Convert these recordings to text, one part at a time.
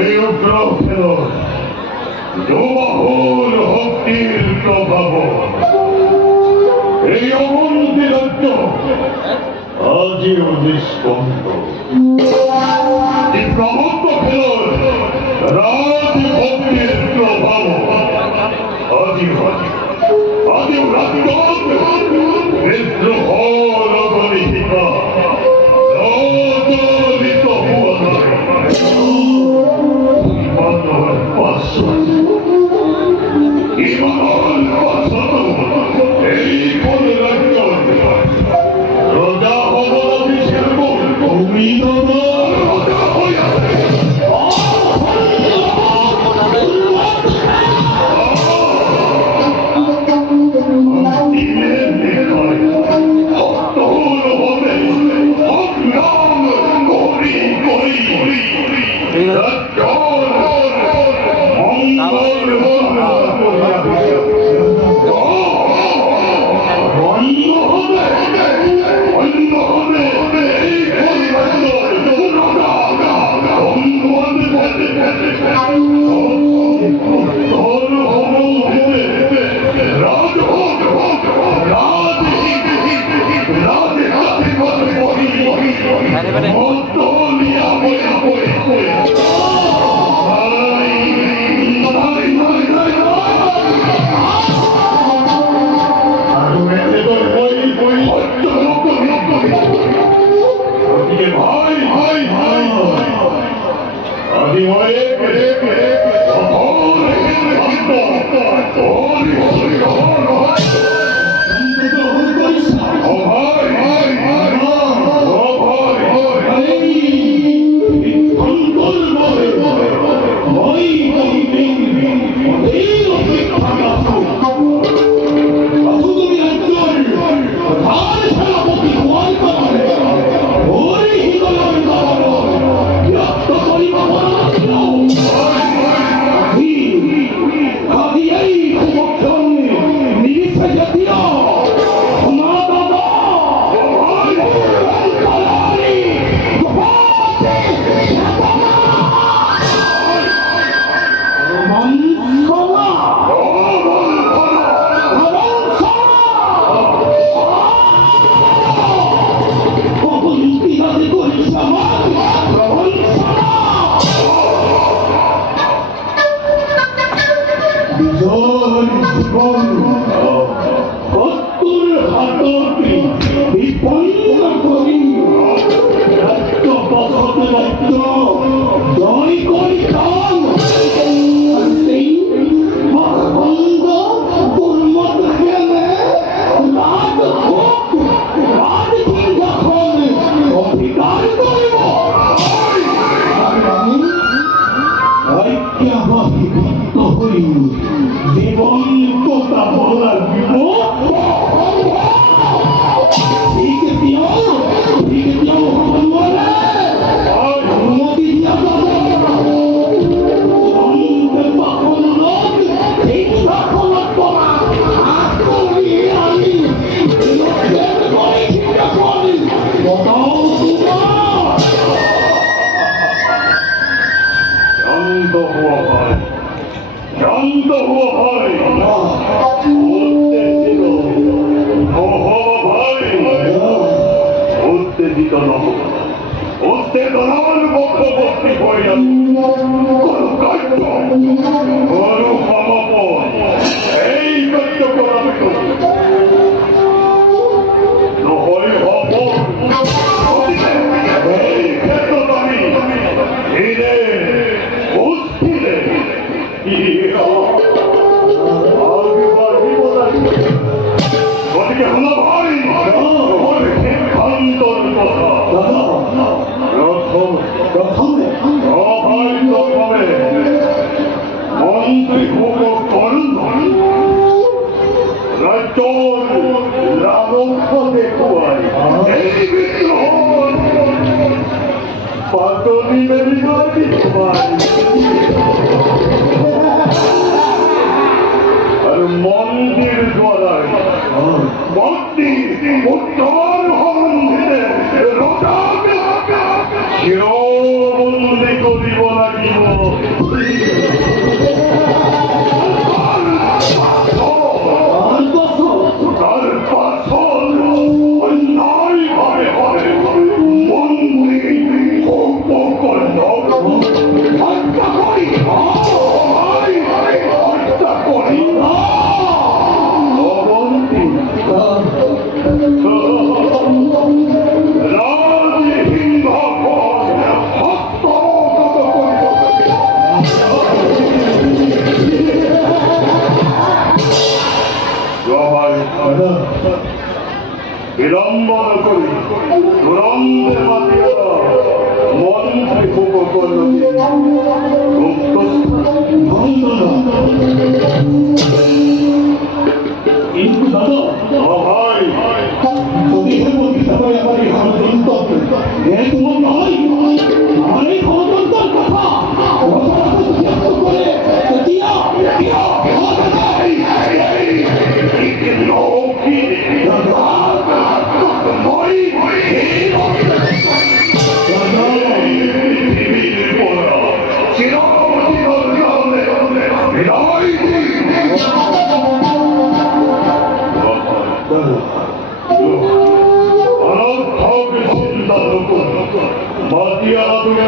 এই উগ্র জবাহুর হক্তির প্রভাব এই অবন্তি রাজ্য আজিও নিষ্পন্দ প্রভুত্ব খেল রাজভক্তির প্রভাব আজিও আজিও রাজ্য বিদ্রোহ গণিকা জলিত হুয়া ইমানের পাশাত এই কোন রাজ্য রোজা অবলাদেশের তুমি রোজা হইয়া উত্তেজনার মধ্যবর্তী হইয়া কোন কার্য বড় সমাপন এই কার্য করাবে নহই হব এই ক্ষেত্ৰত আমি ধীরে বুঝিলে গতিকে শুনা ভাই সিদ্ধান্তৰ কথা প্রথমে মন্ত্রী ভোগ করুন রাজ্যর লাভক্ষ দেখুয়াই এই বিদ্রোহ পাতনি মেরিবাদি আর মন্দির দ্বারাই মন্দির উত্তর হরণ রোজা বিলম্ব করি তুরন্তে মাতিয়া মন্ত্রী উপকরণ গুপ্ত কিন্তু দাদা ভাই যদি হেমন্তি সবাই আমার এই গণতন্ত্র তোমার নয় আর এই গণতন্ত্রের কথা করে মাতিয়া তুমি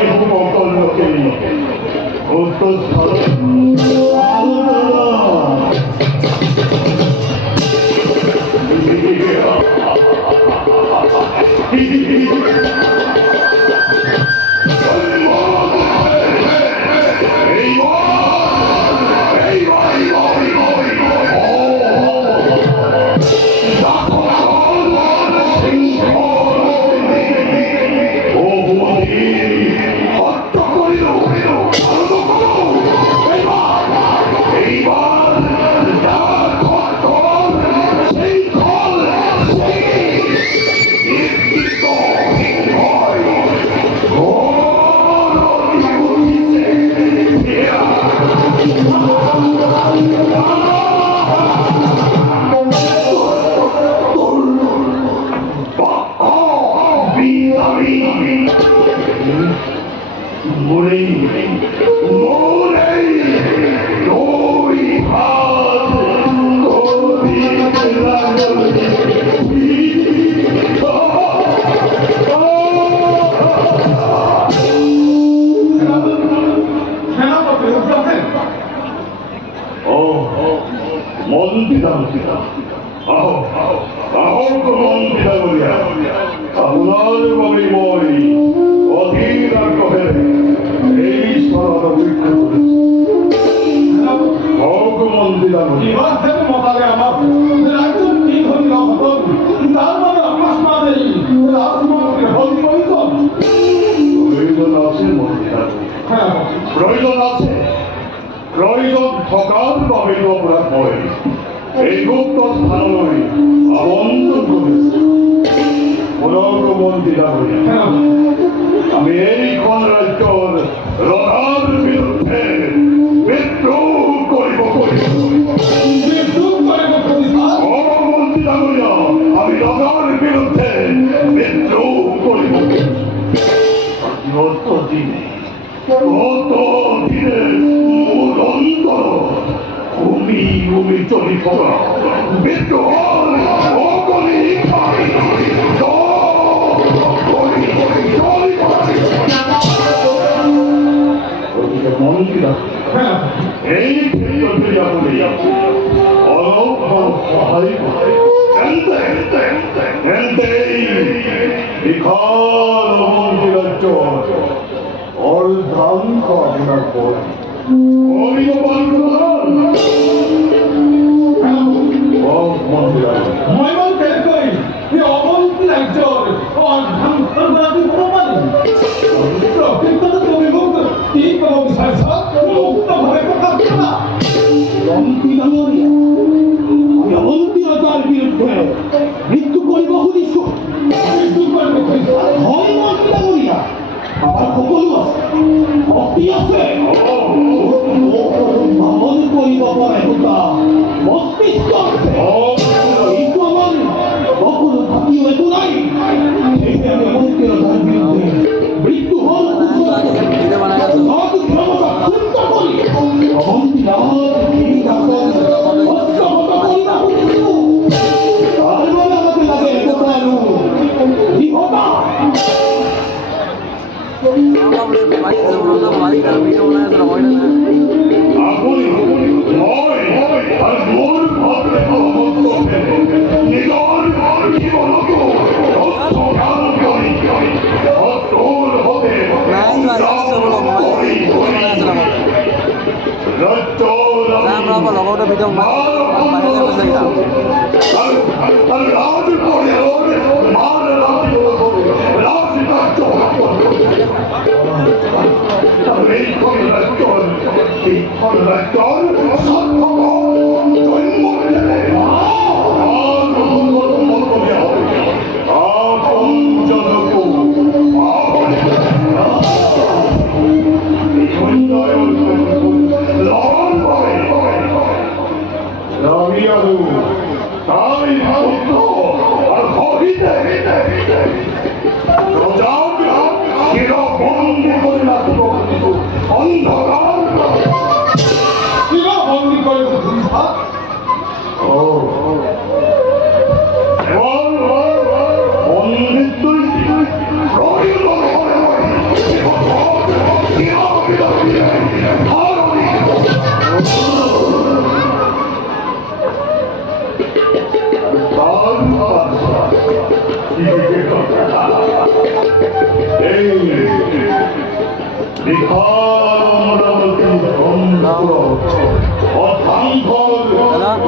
উপকরণকে আপনার বাড়ি মই অধীর কহে এই সরল পরীক্ষা করেছি ভগবন্তী মতালে আমার রাজ্য ঠিক হইল হতন তার মানে অকস্মাৎ এই রাজমন্ত্রী হলি করিতন প্রয়োজন আছে মন্ত্রী প্রয়োজন আছে প্রয়োজন থকার বাবে অপরাধ হয় এই গুপ্ত স্থানলৈ আমন্ত্রণ করেছে মন্ত্রী আমি এইখন রাজ্যর রথার বিরুদ্ধে বিদ্রোহ করিব মন্ত্রী আমি রথার বিরুদ্ধে বিদ্রোহ করিব কত দিনে মূল অন্তর চলি পড়া বিদ্রোহ মন্ত্রীরা এই ক্ষেত্রে আপনি সহায় মন্ত্রী রাজ্য অর্ধাঙ্ক আপনার পর মৃত্যু করিব শুনিছো আমার সকলো আছে ভক্তি আছে ভ্ৰমণ কৰিব পাৰে দুটা মস্তিষ্ক আছে এইটো আমাৰ সকলো থাকিও একো নাই সেইহে আমি মন্ত্ৰীৰ তাৰ বিৰুদ্ধে মৃত্যু হল ক্ষমতা চিন্তা কৰি লগতে ভিডিঅ' আর